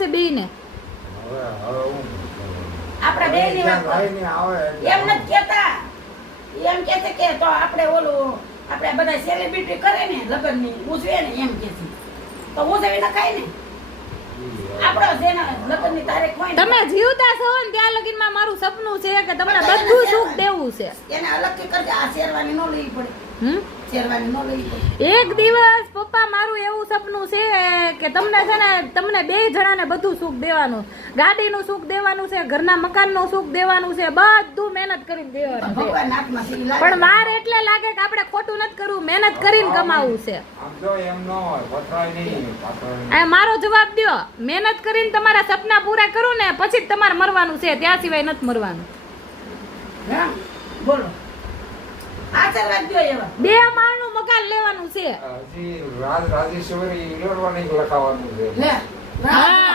છે બેયને આપણે બેયની વાત એમ નથી કહેતા એમ કહે છે કે તો આપણે ઓલું આપણે બધા સેલિબ્રિટી કરે ને લગ્નની ઉજવે ને એમ કહે છે તો ઉજવી નખાય ને આપણો જેના લગ્નની તારીખ હોય તમે જીવતા છો ને ત્યાં લગીનમાં મારું સપનું છે કે તમને બધું સુખ દેવું છે એને અલગથી કરજે આ શેરવાની ન લેવી પડે શેરવાની ન લેવી પડે એક દિવસ પપ્પા મારું એવું સપનું છે કે તમને છે ને તમને બે જણાને બધું સુખ દેવાનું ગાડીનું સુખ દેવાનું છે ઘરના મકાનનું સુખ દેવાનું છે બધું મહેનત કરીને દેવાનું છે ભગવાન હાથમાં છે ઈ લાગે. પણ વાર એટલે લાગે કે આપણે ખોટું નથી કરવું મહેનત કરીને કમાવું છે આ મારો જવાબ દ્યો મહેનત કરીને તમારા સપના પૂરા કરું ને પછી જ તમારે મરવાનું છે ત્યાં સિવાય નથી મરવાનું હા બોલો આશીર્વાદ દ્યો એવા 2 માળનું મકાન લેવાનું છે રાજેશ્વરી લખવાનું છે લે હા